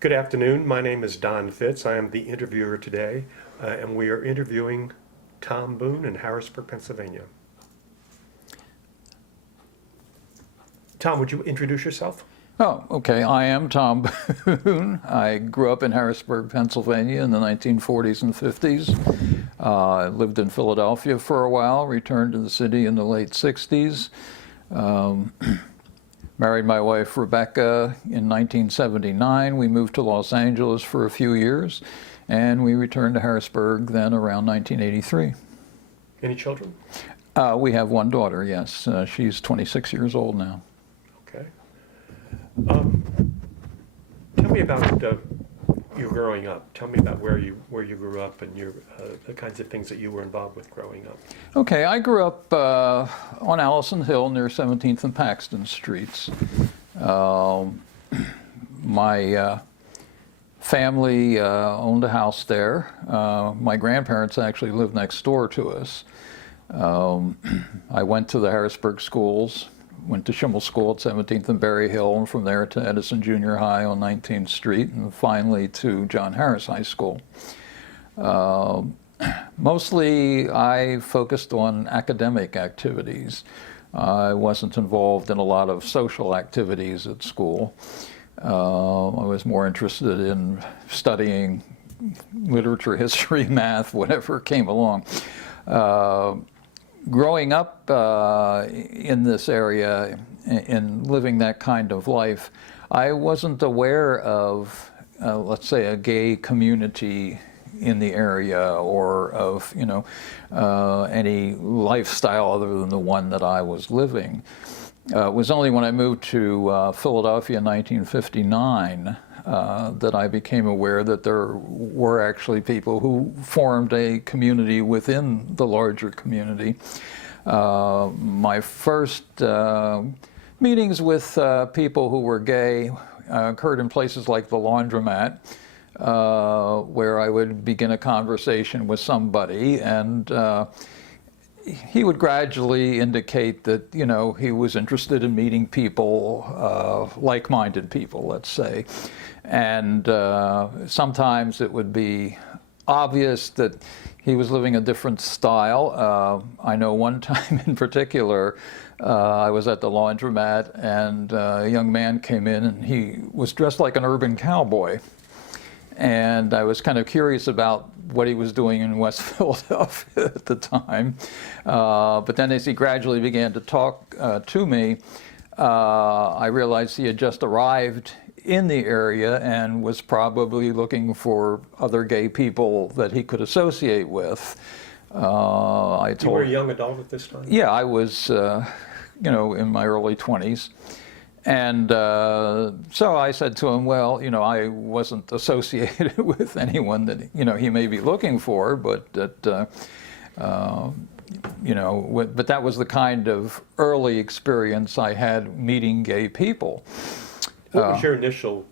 Good afternoon. My name is Don Fitz. I am the interviewer today, and we are interviewing Tom Boone in Harrisburg, Pennsylvania. Tom, would you introduce yourself? Oh, okay. I am Tom Boone. I grew up in Harrisburg, Pennsylvania in the 1940s and 50s. I lived in Philadelphia for a while, returned to the city in the late 60s. Married my wife Rebecca in 1979. We moved to Los Angeles for a few years, and we returned to Harrisburg then around 1983. Any children? We have one daughter, yes. She's 26 years old now. Okay. Tell me about your growing up. Tell me about where you grew up and the kinds of things that you were involved with growing up. Okay, I grew up on Allison Hill near 17th and Paxton Streets. My family owned a house there. My grandparents actually lived next door to us. I went to the Harrisburg schools, went to Schimmel School at 17th and Berry Hill, and from there to Edison Junior High on 19th Street, and finally to John Harris High School. Mostly I focused on academic activities. I wasn't involved in a lot of social activities at school. I was more interested in studying literature, history, math, whatever came along. Growing up in this area and living that kind of life, I wasn't aware of, let's say, a gay community in the area or of, any lifestyle other than the one that I was living. It was only when I moved to Philadelphia in 1959 that I became aware that there were actually people who formed a community within the larger community. My first meetings with people who were gay occurred in places like the laundromat, where I would begin a conversation with somebody, and he would gradually indicate that, he was interested in meeting people, like-minded people, let's say. And sometimes it would be obvious that he was living a different style. I know one time in particular, I was at the laundromat, and a young man came in, and he was dressed like an urban cowboy. And I was kind of curious about what he was doing in West Philadelphia at the time. But then as he gradually began to talk to me, I realized he had just arrived in the area and was probably looking for other gay people that he could associate with. You were a young adult at this time? Yeah, I was, in my early 20s. And so I said to him, well, I wasn't associated with anyone that, he may be looking for, but that, but that was the kind of early experience I had meeting gay people. What was your initial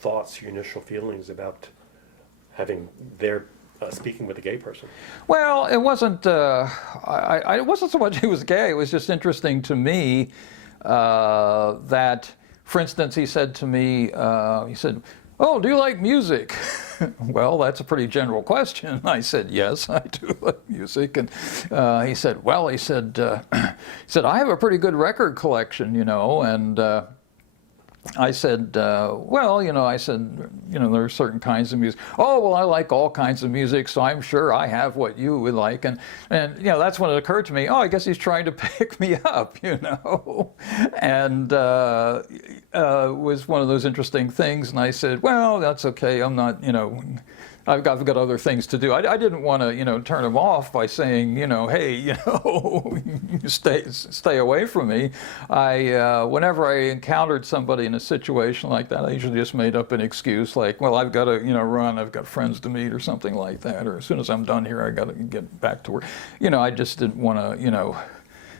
thoughts, your initial feelings about speaking with a gay person? Well, it wasn't. It wasn't so much he was gay. It was just interesting to me that, for instance, he said to me, he said, "Oh, do you like music?" Well, that's a pretty general question. I said, "Yes, I do like music." And he said, "Well," he said, "I have a pretty good record collection, and." I said, well, there are certain kinds of music. Oh, well, I like all kinds of music, so I'm sure I have what you would like. And that's when it occurred to me, oh, I guess he's trying to pick me up, And it was one of those interesting things. And I said, well, that's okay. I'm not, I've got other things to do. I didn't want to, turn him off by saying, hey, stay away from me. Whenever I encountered somebody in a situation like that, I usually just made up an excuse like, well, I've got to, run. I've got friends to meet or something like that. Or as soon as I'm done here, I got to get back to work. I just didn't want to,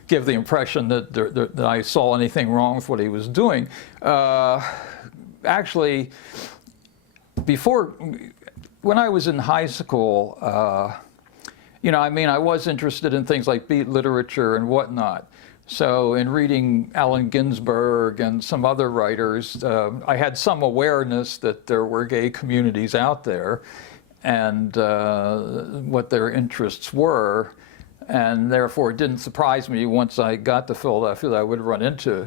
give the impression that I saw anything wrong with what he was doing. Actually, when I was in high school, I was interested in things like beat literature and whatnot. So in reading Allen Ginsberg and some other writers, I had some awareness that there were gay communities out there and what their interests were. And therefore, it didn't surprise me once I got to Philadelphia that I would run into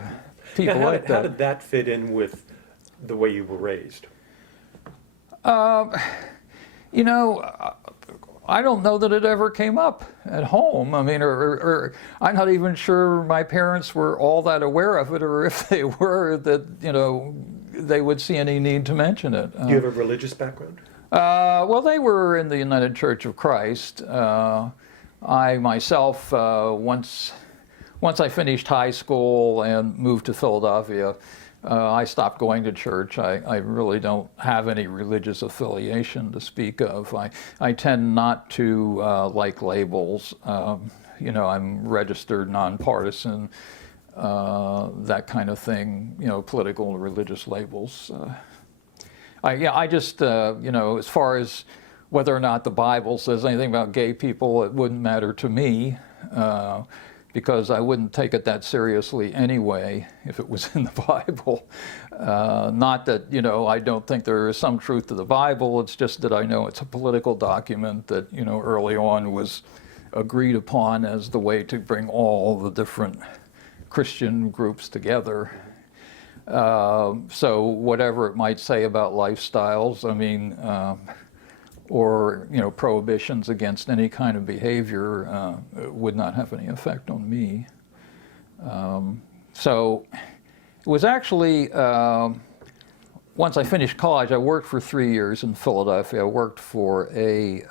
people Now, like that. how did that fit in with the way you were raised? You know, I don't know that it ever came up at home. I mean, or I'm not even sure my parents were all that aware of it, or if they were, that, you know, they would see any need to mention it. Do you have a religious background? Well, they were in the United Church of Christ. I myself, once I finished high school and moved to Philadelphia, I stopped going to church. I really don't have any religious affiliation to speak of. I tend not to like labels. You know, I'm registered nonpartisan, that kind of thing, you know, political and religious labels. I just, you know, as far as whether or not the Bible says anything about gay people, it wouldn't matter to me. Because I wouldn't take it that seriously anyway if it was in the Bible. Not that, you know, I don't think there is some truth to the Bible, it's just that I know it's a political document that, you know, early on was agreed upon as the way to bring all the different Christian groups together. So whatever it might say about lifestyles, I mean, or, you know, prohibitions against any kind of behavior would not have any effect on me. So it was actually, once I finished college, I worked for 3 years in Philadelphia. I worked for a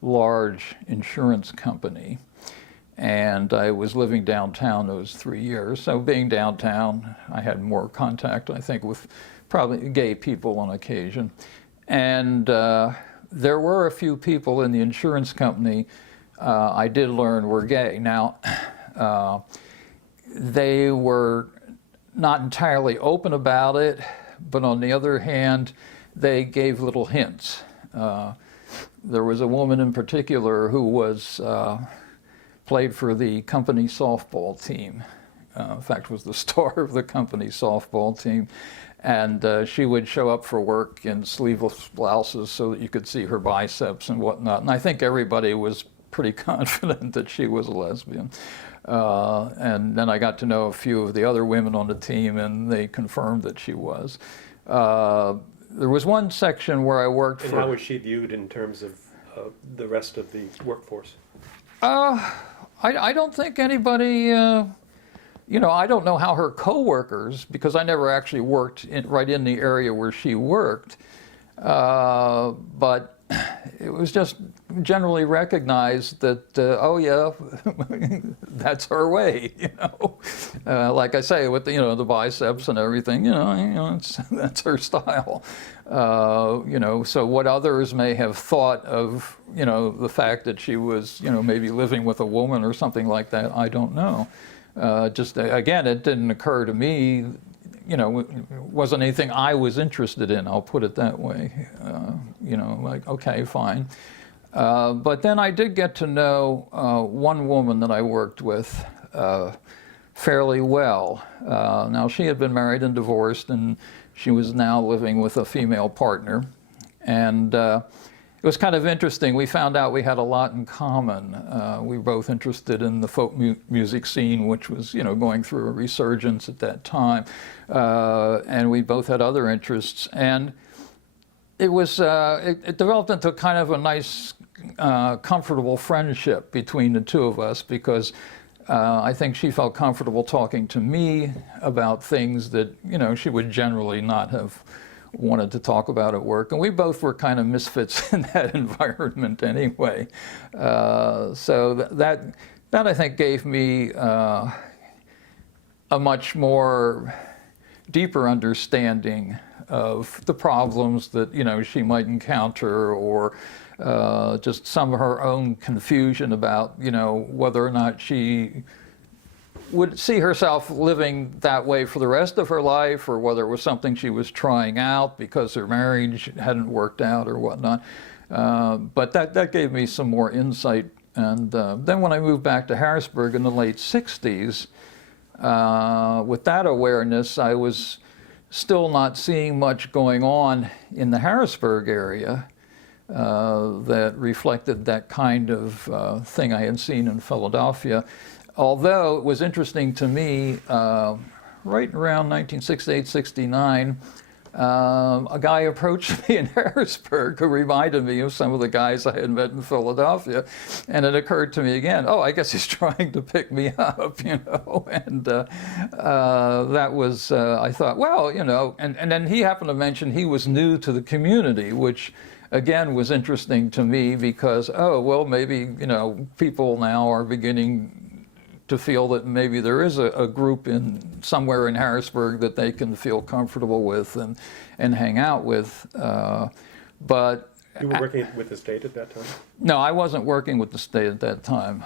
large insurance company, and I was living downtown those 3 years. So being downtown, I had more contact, I think, with probably gay people on occasion. And there were a few people in the insurance company I did learn were gay. Now, they were not entirely open about it, but on the other hand, they gave little hints. There was a woman in particular who was played for the company softball team. In fact, was the star of the company softball team. And she would show up for work in sleeveless blouses so that you could see her biceps and whatnot. And I think everybody was pretty confident that she was a lesbian. And then I got to know a few of the other women on the team, and they confirmed that she was. There was one section where I worked and for... how was she viewed in terms of the rest of the workforce? I don't think anybody... You know, I don't know how her coworkers, because I never actually worked right in the area where she worked, but it was just generally recognized that, oh yeah, that's her way, you know. Like I say, with the, you know, the biceps and everything, that's her style. You know, so what others may have thought of, you know, the fact that she was, you know, maybe living with a woman or something like that, I don't know. Just again, it didn't occur to me, you know, it wasn't anything I was interested in, I'll put it that way. You know, like, okay, fine. But then I did get to know one woman that I worked with fairly well. Now, she had been married and divorced, and she was now living with a female partner. And it was kind of interesting. We found out we had a lot in common. We were both interested in the folk music scene, which was, you know, going through a resurgence at that time. And we both had other interests. And it was, it developed into kind of a nice, comfortable friendship between the two of us, because I think she felt comfortable talking to me about things that, you know, she would generally not have wanted to talk about at work. And we both were kind of misfits in that environment anyway. So that I think gave me a much more deeper understanding of the problems that, you know, she might encounter, or just some of her own confusion about, you know, whether or not she would see herself living that way for the rest of her life, or whether it was something she was trying out because her marriage hadn't worked out or whatnot. But that gave me some more insight And then when I moved back to Harrisburg in the late 60s, with that awareness, I was still not seeing much going on in the Harrisburg area that reflected that kind of thing I had seen in Philadelphia. Although it was interesting to me, right around 1968, 69, a guy approached me in Harrisburg who reminded me of some of the guys I had met in Philadelphia, and it occurred to me again, oh, I guess he's trying to pick me up, you know, and that was, I thought, well, you know, and then he happened to mention he was new to the community, which again was interesting to me because, oh, well, maybe, you know, people now are beginning to feel that maybe there is a group in somewhere in Harrisburg that they can feel comfortable with and hang out with. But you were working with the state at that time? No, I wasn't working with the state at that time.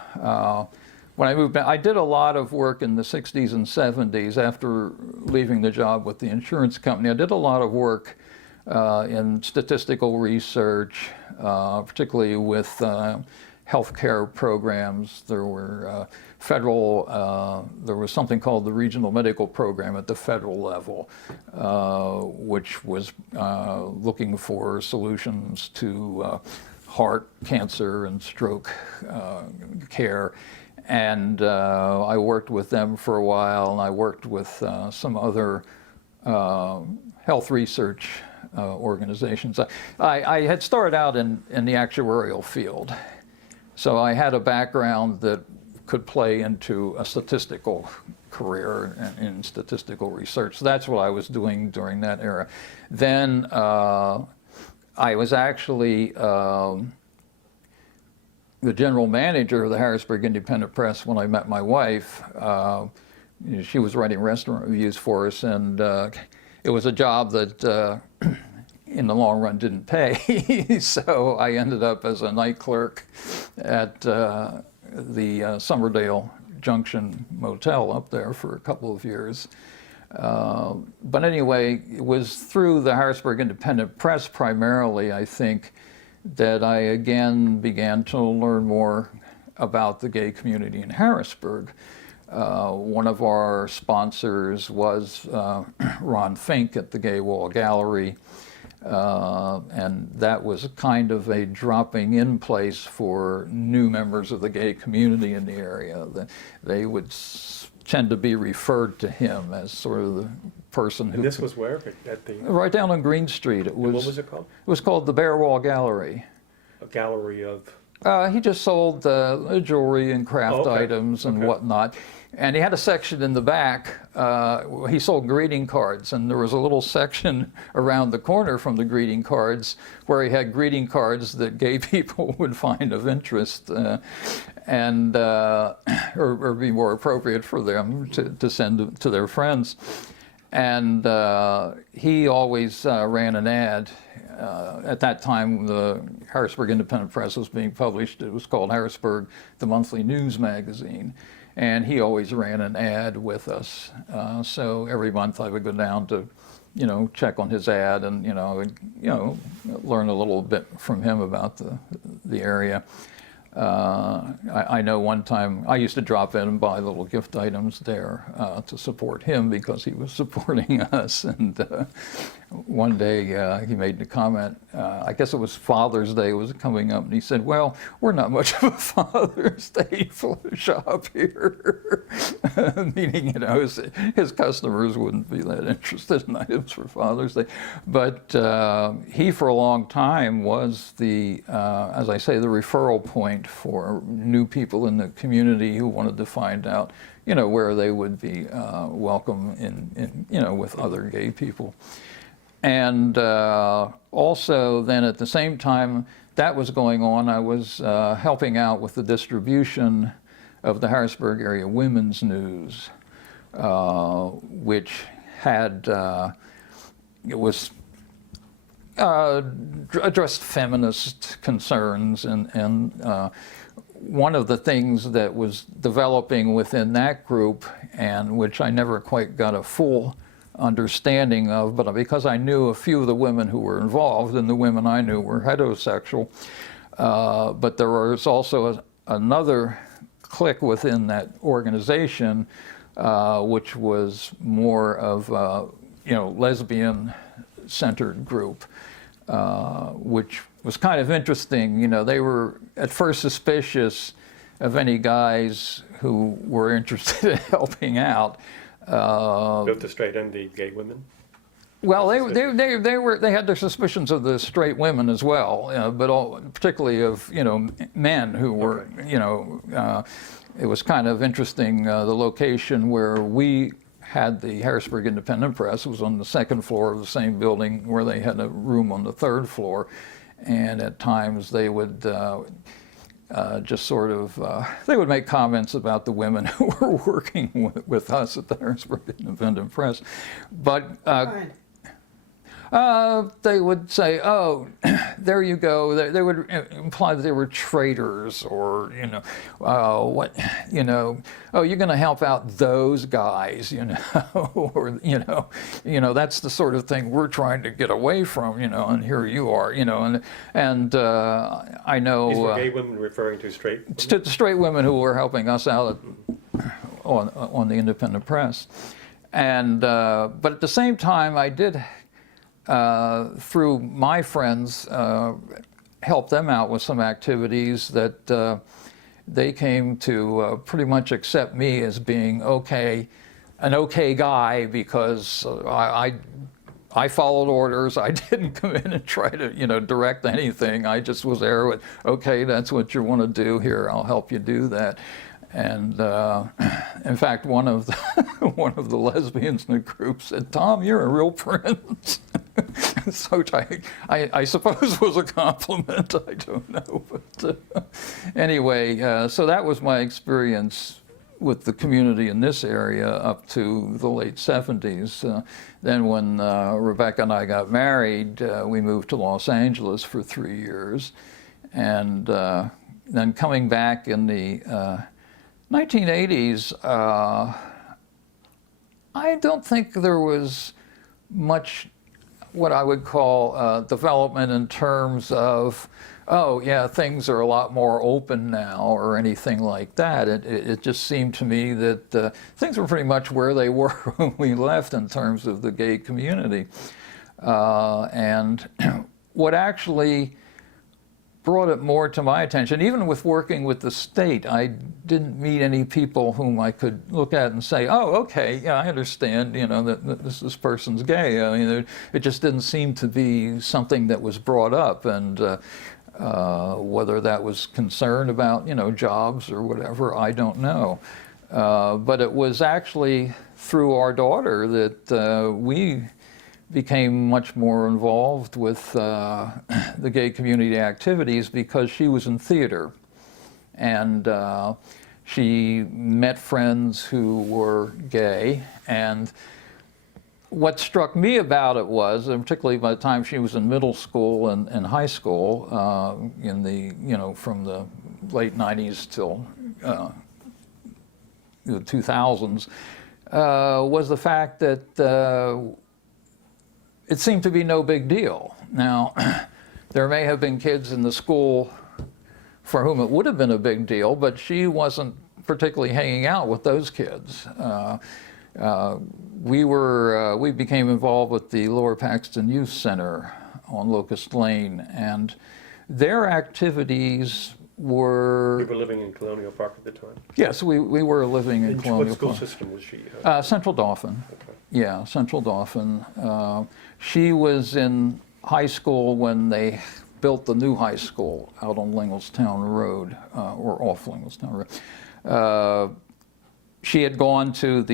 When I moved back, I did a lot of work in the 60s and 70s after leaving the job with the insurance company. I did a lot of work in statistical research, particularly with healthcare programs. There were there was something called the Regional Medical Program at the federal level, which was looking for solutions to heart cancer and stroke care. And I worked with them for a while, and I worked with some other health research organizations. I had started out in the actuarial field, so I had a background that could play into a statistical career in statistical research. So that's what I was doing during that era. Then I was actually the general manager of the Harrisburg Independent Press when I met my wife. She was writing restaurant reviews for us, and it was a job that in the long run didn't pay. So I ended up as a night clerk at the Somerdale Junction Motel up there for a couple of years. But anyway, it was through the Harrisburg Independent Press primarily, I think, that I again began to learn more about the gay community in Harrisburg. One of our sponsors was Ron Fink at the Gay Wall Gallery. And that was kind of a dropping in place for new members of the gay community in the area. They would tend to be referred to him as sort of the person who... And this was where? At the... Right down on Green Street. What was it called? It was called the Bare Wall Gallery. A gallery of... He just sold jewelry and craft items and whatnot. And he had a section in the back. He sold greeting cards, and there was a little section around the corner from the greeting cards where he had greeting cards that gay people would find of interest and or be more appropriate for them to send to their friends. And he always ran an ad. At that time, the Harrisburg Independent Press was being published. It was called Harrisburg, the Monthly News Magazine. And he always ran an ad with us. So every month I would go down to, you know, check on his ad and, learn a little bit from him about the area. I know one time I used to drop in and buy little gift items there to support him because he was supporting us. And one day he made the comment, I guess it was Father's Day was coming up, and he said, well, we're not much of a Father's Day shop here. Meaning, his customers wouldn't be that interested in items for Father's Day. But he, for a long time, was the, as I say, the referral point for new people in the community who wanted to find out, where they would be welcome with other gay people. And also then at the same time that was going on, I was helping out with the distribution of the Harrisburg area Women's News, which had, it was addressed feminist concerns, and one of the things that was developing within that group, and which I never quite got a full understanding of, but because I knew a few of the women who were involved, and the women I knew were heterosexual, but there was also another clique within that organization, which was more of lesbian-centered group, which was kind of interesting. You know, they were at first suspicious of any guys who were interested in helping out. Both the straight and the gay women? Well, they had their suspicions of the straight women as well, but particularly of men who were it was kind of interesting. The location where we had the Harrisburg Independent Press was on the second floor of the same building where they had a room on the third floor, and at times they would just sort of they would make comments about the women who were working with us at the Harrisburg Independent Press, but. They would say, "Oh, there you go." They would imply that they were traitors, or what, oh, you're going to help out those guys, or that's the sort of thing we're trying to get away from, and here you are, and I know. These were gay women referring to straight women? To straight women who were helping us out on the Independent Press, and but at the same time, I did. Through my friends, help them out with some activities that they came to pretty much accept me as being an okay guy, because I followed orders. I didn't come in and try to direct anything. I just was there with, okay, that's what you want to do. Here, I'll help you do that. And in fact, one of the lesbians in the group said, "Tom, you're a real prince," which I suppose was a compliment. I don't know, but anyway, so that was my experience with the community in this area up to the late 70s. Then when Rebecca and I got married, we moved to Los Angeles for 3 years, and then coming back in the 1980s, I don't think there was much what I would call development in terms of, oh yeah, things are a lot more open now or anything like that. It just seemed to me that things were pretty much where they were when we left in terms of the gay community. And what actually brought it more to my attention, even with working with the state, I didn't meet any people whom I could look at and say, oh, okay, yeah, I understand, that this person's gay. I mean, it just didn't seem to be something that was brought up, and whether that was concern about, jobs or whatever, I don't know. But it was actually through our daughter that we became much more involved with the gay community activities, because she was in theater, and she met friends who were gay. And what struck me about it was, and particularly by the time she was in middle school and high school, in the from the late 90s till the 2000s, was the fact that it seemed to be no big deal. Now, there may have been kids in the school for whom it would have been a big deal, but she wasn't particularly hanging out with those kids. We became involved with the Lower Paxton Youth Center on Locust Lane, and their activities were... You were living in Colonial Park at the time? Yes, we were living in Colonial Park. What school system was she? Central Dauphin. Okay. Yeah, Central Dauphin. She was in high school when they built the new high school out on Linglestown Road, or off Linglestown Road. She had gone to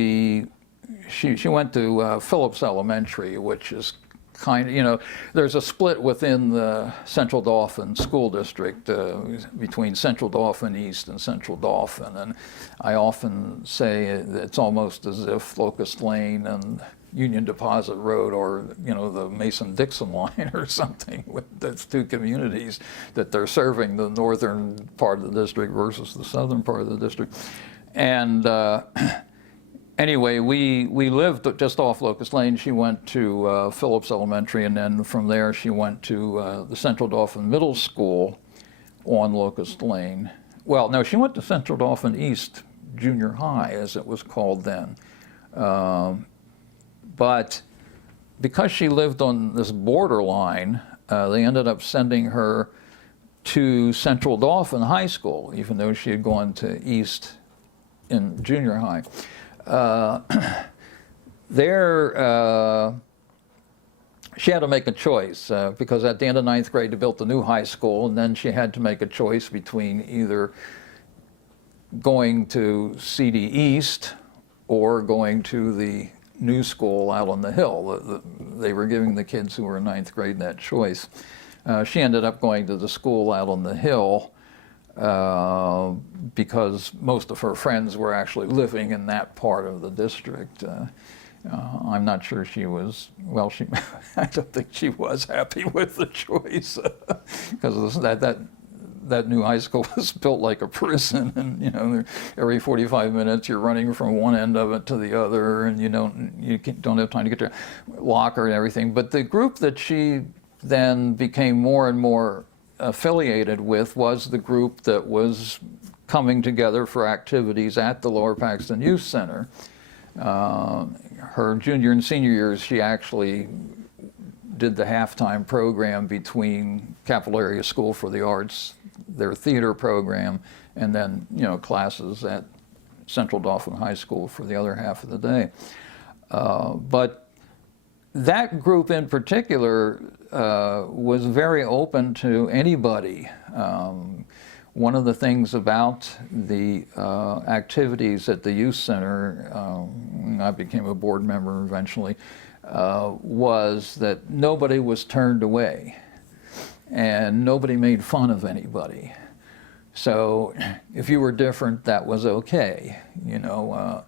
she went to Phillips Elementary, which is kind of, there's a split within the Central Dauphin School District between Central Dauphin East and Central Dauphin. And I often say it's almost as if Locust Lane and Union Deposit Road, or the Mason-Dixon line or something, with those two communities, that they're serving the northern part of the district versus the southern part of the district. And anyway, we lived just off Locust Lane. She went to Phillips Elementary, and then from there she went to the Central Dauphin Middle School on Locust Lane, well, no, she went to Central Dauphin East Junior High, as it was called then. But because she lived on this borderline, they ended up sending her to Central Dauphin High School, even though she had gone to East in junior high. There, she had to make a choice because at the end of ninth grade they built the new high school, and then she had to make a choice between either going to CD East or going to the new school out on the hill. They were giving the kids who were in ninth grade that choice. She ended up going to the school out on the hill because most of her friends were actually living in that part of the district. I'm not sure she was, well, I don't think she was happy with the choice because that new high school was built like a prison, and you know, every 45 minutes you're running from one end of it to the other, and you don't have time to get to locker and everything. But the group that she then became more and more affiliated with was the group that was coming together for activities at the Lower Paxton Youth Center. Her junior and senior years, she actually did the halftime program between Capital Area School for the Arts, their theater program, and then, you know, classes at Central Dauphin High School for the other half of the day. But that group in particular was very open to anybody. One of the things about the activities at the youth center, I became a board member eventually, was that nobody was turned away and nobody made fun of anybody. So if you were different, that was okay. You know,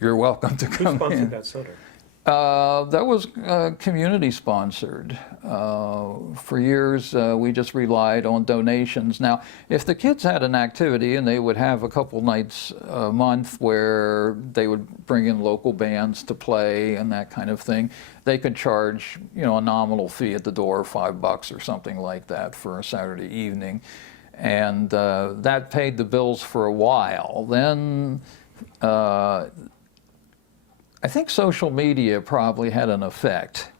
you're welcome to come in. Who sponsored that center? That was community sponsored. For years, we just relied on donations. Now, if the kids had an activity and they would have a couple nights a month where they would bring in local bands to play and that kind of thing, they could charge, you know, a nominal fee at the door, $5 or something like that for a Saturday evening. And that paid the bills for a while. Then I think social media probably had an effect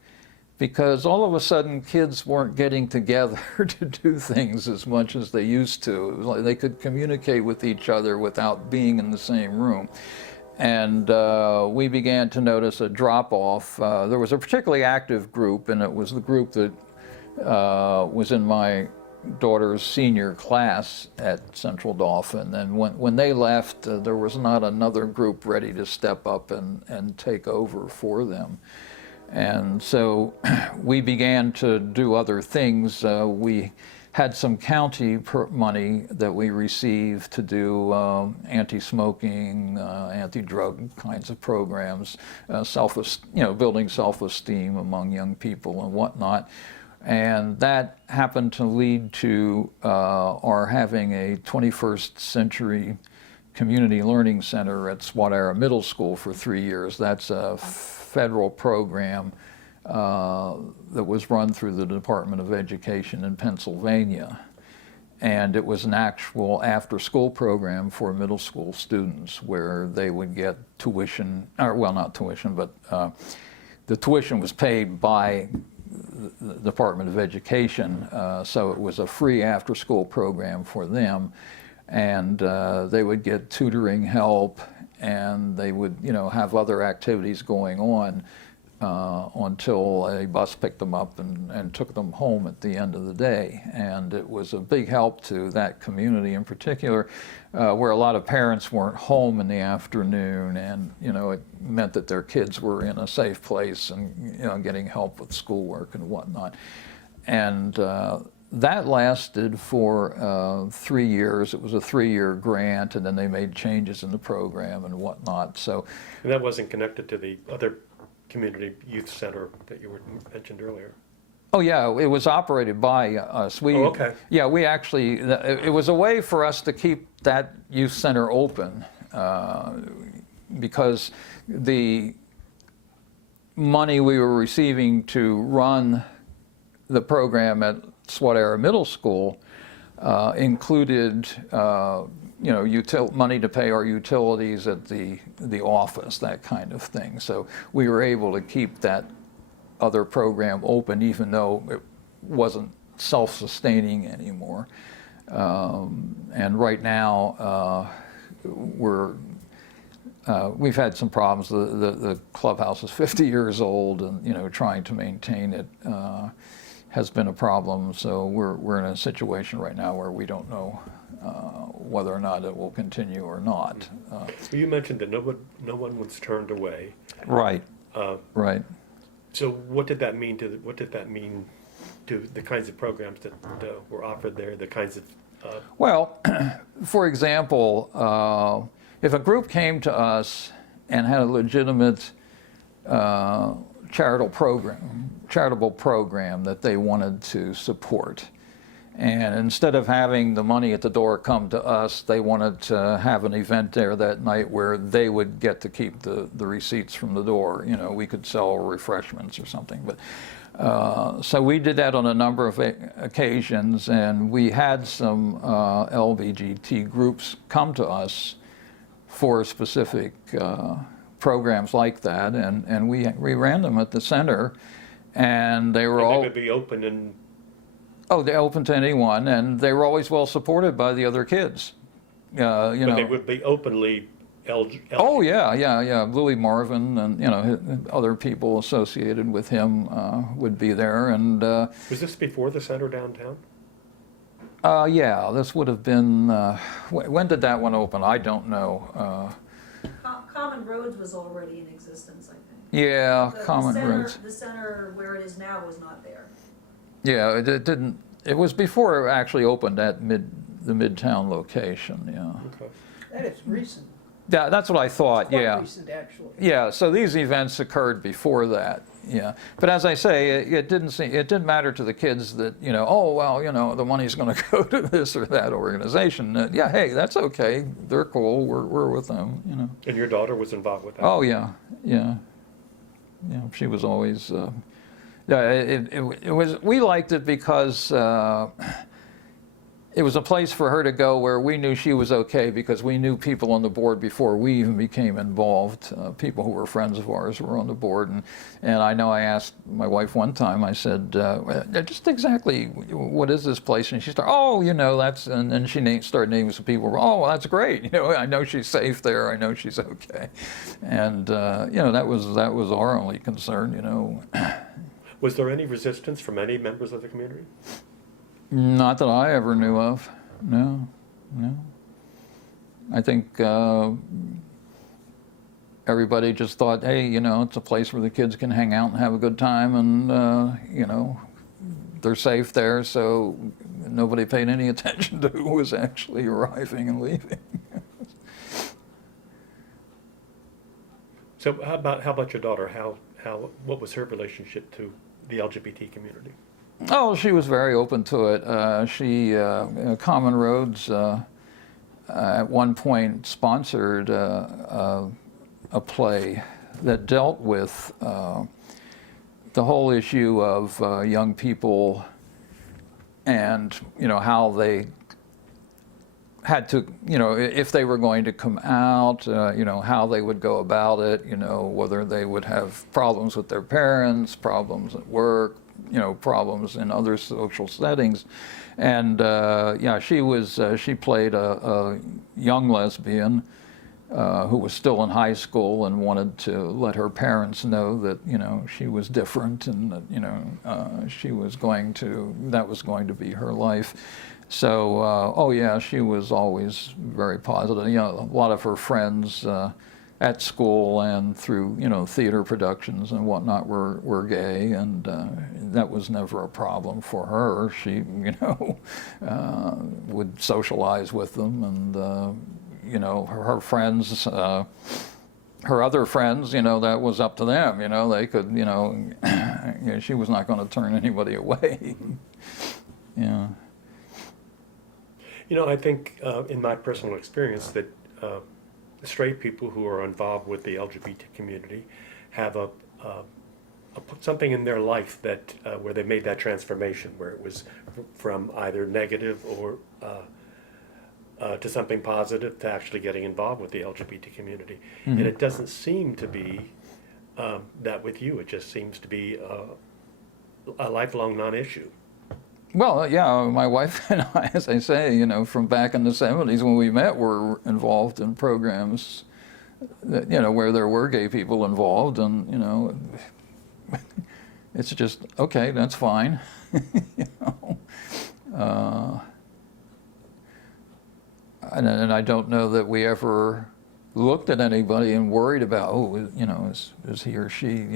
because all of a sudden kids weren't getting together to do things as much as they used to. It was like they could communicate with each other without being in the same room. And we began to notice a drop-off. There was a particularly active group, and it was the group that was in my daughter's senior class at Central Dauphin, and when they left, there was not another group ready to step up and take over for them. And so we began to do other things. We had some county money that we received to do anti-smoking, anti-drug kinds of programs, building self-esteem among young people and whatnot. And that happened to lead to our having a 21st century community learning center at Swat-Ara Middle School for 3 years. That's a federal program that was run through the Department of Education in Pennsylvania. And it was an actual after-school program for middle school students where they would get tuition, or well, not tuition, but the tuition was paid by the Department of Education, so it was a free after-school program for them, and they would get tutoring help, and they would, you know, have other activities going on until a bus picked them up and took them home at the end of the day. And it was a big help to that community in particular, where a lot of parents weren't home in the afternoon, and you know, it meant that their kids were in a safe place and, you know, getting help with schoolwork and whatnot. And that lasted for 3 years. It was a 3-year grant, and then they made changes in the program and whatnot. So, and that wasn't connected to the other community youth center that you mentioned earlier. Oh yeah, it was operated by us. Okay. Yeah, we actually, it was a way for us to keep that youth center open because the money we were receiving to run the program at Swat-Ara Middle School included, money to pay our utilities at the office, that kind of thing. So we were able to keep that other program open, even though it wasn't self-sustaining anymore. And right now, we've had some problems. The clubhouse is 50 years old, and trying to maintain it has been a problem. So we're in a situation right now where we don't know whether or not it will continue or not. Well, you mentioned that no one was turned away. Right. Right. So what did that mean to the kinds of programs that were offered there? The kinds of Well, for example, if a group came to us and had a legitimate charitable program that they wanted to support, and instead of having the money at the door come to us, they wanted to have an event there that night where they would get to keep the receipts from the door. We could sell refreshments or something. But so we did that on a number of occasions, and we had some LGBT groups come to us for specific programs like that, and we ran them at the center, and they were all... They could be open and... Oh, they're open to anyone, and they were always well supported by the other kids. But they would be openly LGBT. Oh, yeah. Louis Marvin and, other people associated with him would be there. And was this before the center downtown? Yeah, this would have been, when did that one open? I don't know. Common Roads was already in existence, I think. Yeah, The Common center, Roads. The center where it is now was not there. Yeah, it didn't, it was before it actually opened at the Midtown location, yeah. Okay. That is recent. Yeah, that's what I thought, Quite yeah. recent, actually. Yeah, so these events occurred before that, yeah. But as I say, it didn't matter to the kids that, oh, well, the money's going to go to this or that organization. Yeah, hey, that's okay. They're cool. We're with them, And your daughter was involved with that? Oh, yeah. She was always, it was, we liked it because it was a place for her to go where we knew she was okay, because we knew people on the board before we even became involved. People who were friends of ours were on the board. And I know I asked my wife one time, I said, just exactly what is this place? And she started, that's, and then she started naming some people. Oh, well, that's great. I know she's safe there. I know she's okay. And, that was our only concern, Was there any resistance from any members of the community? Not that I ever knew of. No. I think everybody just thought, hey, it's a place where the kids can hang out and have a good time, and they're safe there, so nobody paid any attention to who was actually arriving and leaving. So how about your daughter? What was her relationship to the LGBT community? Oh, she was very open to it. Common Roads at one point sponsored a play that dealt with the whole issue of young people and, how they had to, if they were going to come out, how they would go about it, whether they would have problems with their parents, problems at work, problems in other social settings. And she played a young lesbian who was still in high school and wanted to let her parents know that, she was different, and that, that was going to be her life. So, she was always very positive. A lot of her friends at school and through, theater productions and whatnot were gay, and that was never a problem for her. She, would socialize with them, and, her friends, her other friends, that was up to them, they could, she was not going to turn anybody away. Yeah. I think in my personal experience that straight people who are involved with the LGBT community have a something in their life that where they made that transformation, where it was from either negative or to something positive to actually getting involved with the LGBT community. And it doesn't seem to be that with you. It just seems to be a lifelong non-issue. Well, yeah, my wife and I, as I say, you know, from back in the 70s when we met, were involved in programs that, you know, where there were gay people involved, and, you know, it's just, okay, that's fine. You know? And I don't know that we ever looked at anybody and worried about, oh, you know, is he or she,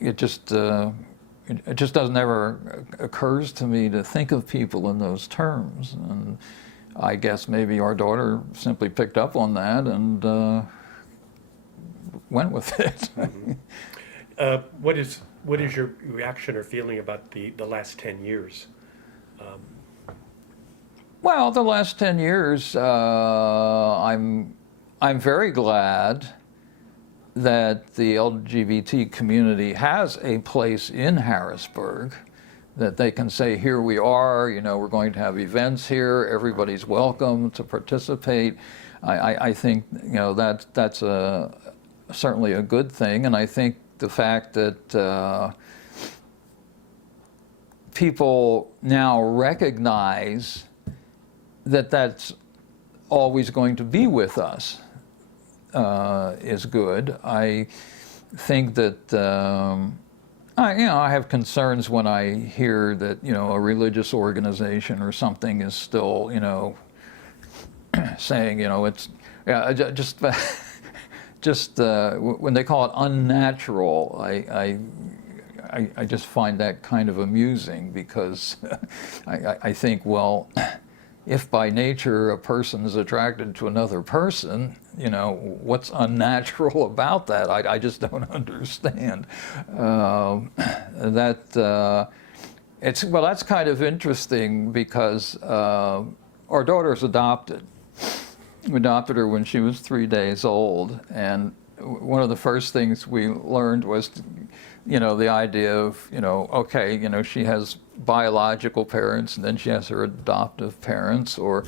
it just doesn't ever occurs to me to think of people in those terms. And I guess maybe our daughter simply picked up on that and went with it. What is your reaction or feeling about the last 10 years? Well, the last 10 years, I'm very glad that the LGBT community has a place in Harrisburg, that they can say, here we are, you know, we're going to have events here, everybody's welcome to participate. I think, you know, that's certainly a good thing, and I think the fact that people now recognize that that's always going to be with us is good. I think that I have concerns when I hear that, you know, a religious organization or something is still, you know, saying, you know, it's just when they call it unnatural, I just find that kind of amusing, because I think, well, if by nature a person is attracted to another person, you know, what's unnatural about that? I just don't understand. That's kind of interesting, because our daughter's adopted. We adopted her when she was 3 days old, and one of the first things we learned was, you know, the idea of, you know, okay, you know, she has biological parents, and then she has her adoptive parents, or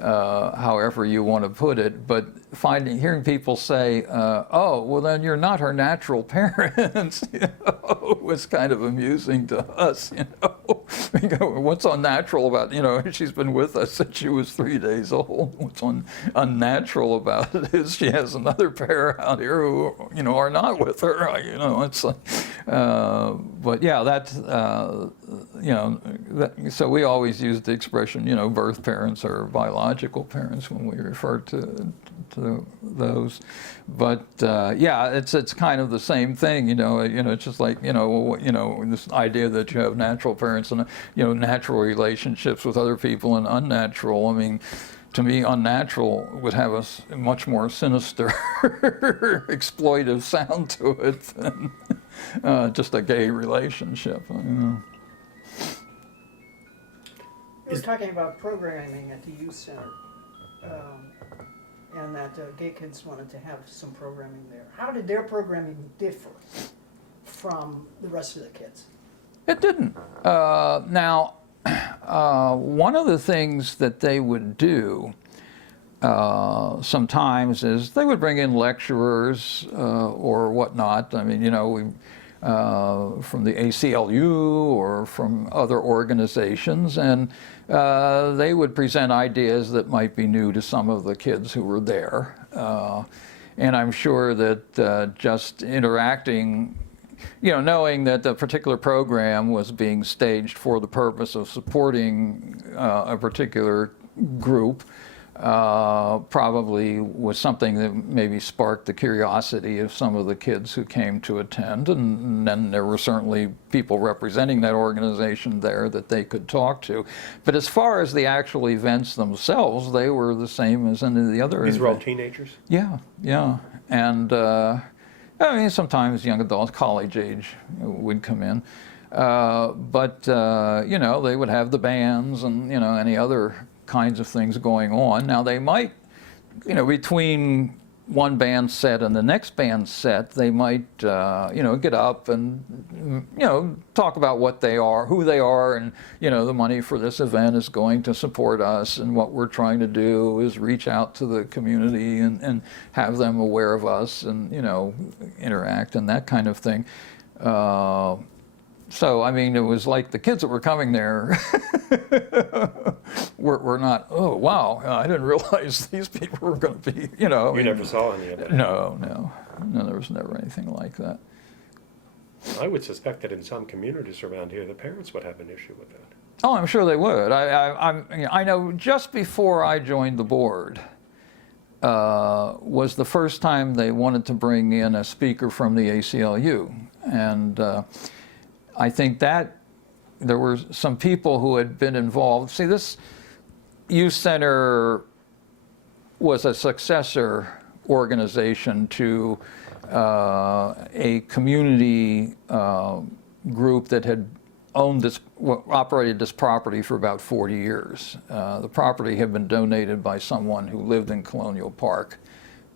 however you want to put it. But hearing people say, oh, well, then you're not her natural parents, you know, was kind of amusing to us, you know. We go, what's unnatural about, you know, she's been with us since she was 3 days old. What's unnatural about it is she has another pair out here who, you know, are not with her, you know. It's like, but yeah, that's, you know, so we always use the expression, you know, birth parents or biological parents when we refer to those. But yeah, it's kind of the same thing, you know. It's just like, you know, this idea that you have natural parents and, you know, natural relationships with other people and unnatural. I mean, to me, unnatural would have a much more sinister, exploitive sound to it than just a gay relationship. You know. You were talking about programming at the youth center, and that gay kids wanted to have some programming there. How did their programming differ from the rest of the kids? It didn't. Now, one of the things that they would do sometimes is they would bring in lecturers or whatnot. I mean, you know, from the ACLU or from other organizations, and they would present ideas that might be new to some of the kids who were there. And I'm sure that just interacting, you know, knowing that the particular program was being staged for the purpose of supporting a particular group, probably was something that maybe sparked the curiosity of some of the kids who came to attend. And then there were certainly people representing that organization there that they could talk to. But as far as the actual events themselves, they were the same as any of the other These were all teenagers? Yeah, yeah. And I mean, sometimes young adults, college age, would come in. But, you know, they would have the bands and, you know, any other kinds of things going on. Now, they might, you know, between one band set and the next band set, they might, get up and, talk about what they are, who they are, and, the money for this event is going to support us, and what we're trying to do is reach out to the community and have them aware of us and, interact and that kind of thing. So, I mean, it was like the kids that were coming there were not, oh, wow, I didn't realize these people were going to be, You never saw any of it. No, there was never anything like that. I would suspect that in some communities around here, the parents would have an issue with that. Oh, I'm sure they would. I know just before I joined the board was the first time they wanted to bring in a speaker from the ACLU. And I think that there were some people who had been involved. See, this youth center was a successor organization to a community group that had operated this property for about 40 years. The property had been donated by someone who lived in Colonial Park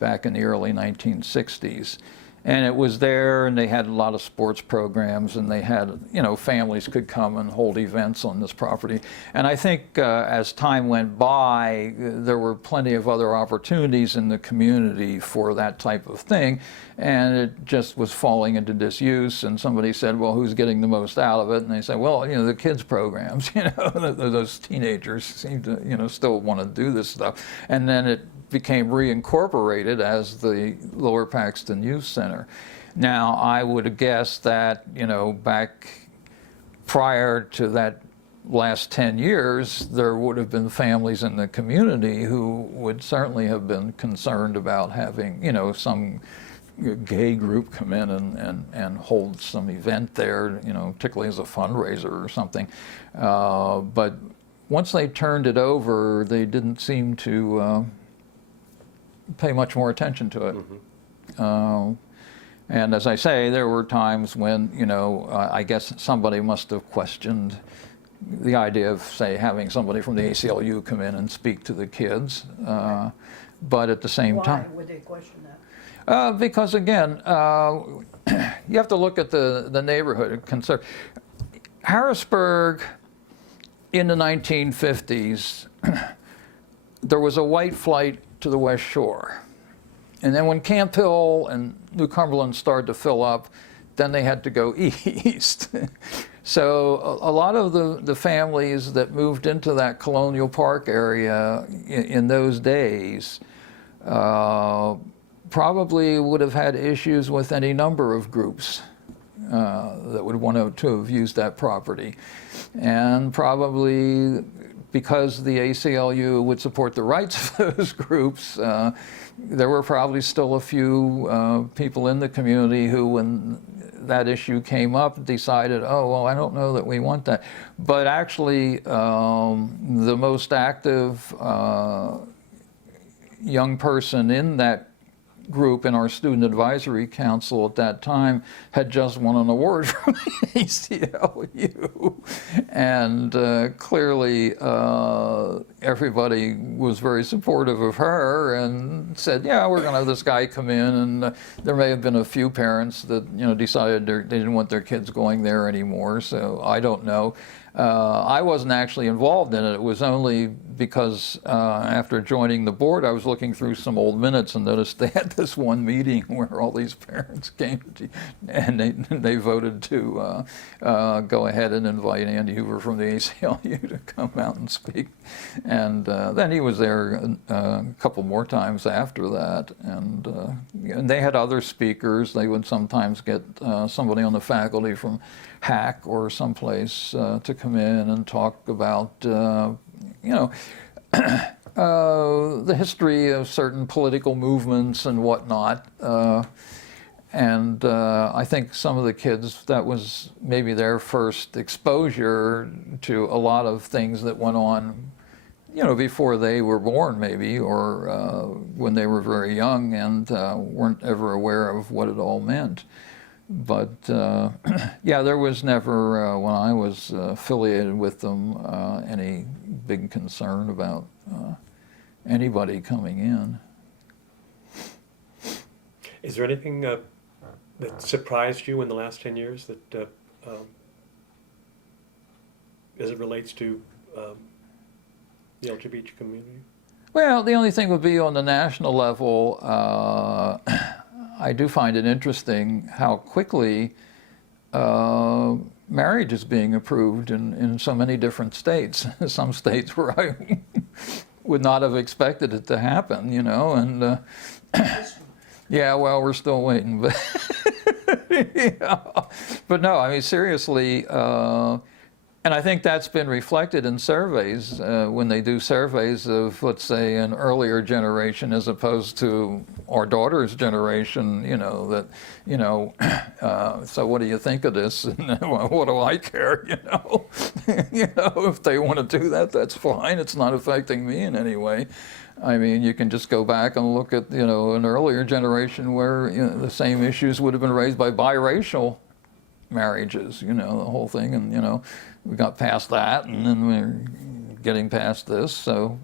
back in the early 1960s. And it was there, and they had a lot of sports programs, and they had, families could come and hold events on this property. And I think as time went by, there were plenty of other opportunities in the community for that type of thing, and it just was falling into disuse. And somebody said, well, who's getting the most out of it? And they said, well, the kids programs, those teenagers seem to, still want to do this stuff. And then it became reincorporated as the Lower Paxton Youth Center. Now, I would guess that, back prior to that last 10 years, there would have been families in the community who would certainly have been concerned about having, some gay group come in and hold some event there, particularly as a fundraiser or something. But once they turned it over, they didn't seem to pay much more attention to it. Mm-hmm. And as I say, there were times when, I guess somebody must have questioned the idea of, say, having somebody from the ACLU come in and speak to the kids. But at the same time... Why would they question that? Because, again, you have to look at the neighborhood. Harrisburg, in the 1950s, there was a white flight to the West Shore. And then when Camp Hill and New Cumberland started to fill up, then they had to go east. So a lot of the families that moved into that Colonial Park area in those days probably would have had issues with any number of groups that would want to have used that property. And probably because the ACLU would support the rights of those groups, there were probably still a few people in the community who, when that issue came up, decided, oh, well, I don't know that we want that. But actually, the most active young person in that group in our student advisory council at that time had just won an award from the ACLU. And clearly everybody was very supportive of her and said, yeah, we're going to have this guy come in. And there may have been a few parents that decided they didn't want their kids going there anymore, so I don't know. I wasn't actually involved in it. It was only because after joining the board, I was looking through some old minutes and noticed they had this one meeting where all these parents came and they voted to go ahead and invite Andy Hoover from the ACLU to come out and speak. And then he was there a couple more times after that. And they had other speakers. They would sometimes get somebody on the faculty from Hack or someplace to come in and talk about, the history of certain political movements and whatnot. And I think some of the kids, that was maybe their first exposure to a lot of things that went on, before they were born maybe, or when they were very young and weren't ever aware of what it all meant. But yeah, there was never, when I was affiliated with them, any big concern about anybody coming in. Is there anything that surprised you in the last 10 years that, as it relates to the LGBT community? Well, the only thing would be on the national level, I do find it interesting how quickly marriage is being approved in so many different states. Some states where I would not have expected it to happen, you know, and yeah, well, we're still waiting, but yeah. But no, I mean, seriously, and I think that's been reflected in surveys when they do surveys of, let's say, an earlier generation as opposed to our daughter's generation. You know that, you know. So what do you think of this? And what do I care? You know, you know, if they want to do that, that's fine. It's not affecting me in any way. I mean, you can just go back and look at, you know, an earlier generation where, you know, the same issues would have been raised by biracial marriages, you know, the whole thing, and, you know, we got past that, and then we're getting past this, so,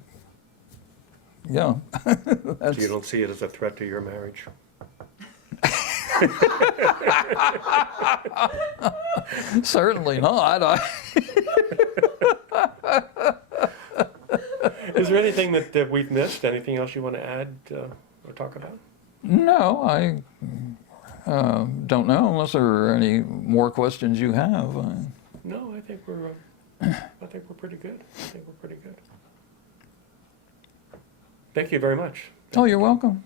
yeah. So you don't see it as a threat to your marriage? Certainly not. Is there anything that we've missed? Anything else you want to add or talk about? No, I don't know, unless there are any more questions you have. No, I think we're pretty good. I think we're pretty good. Thank you very much. Oh, you're welcome.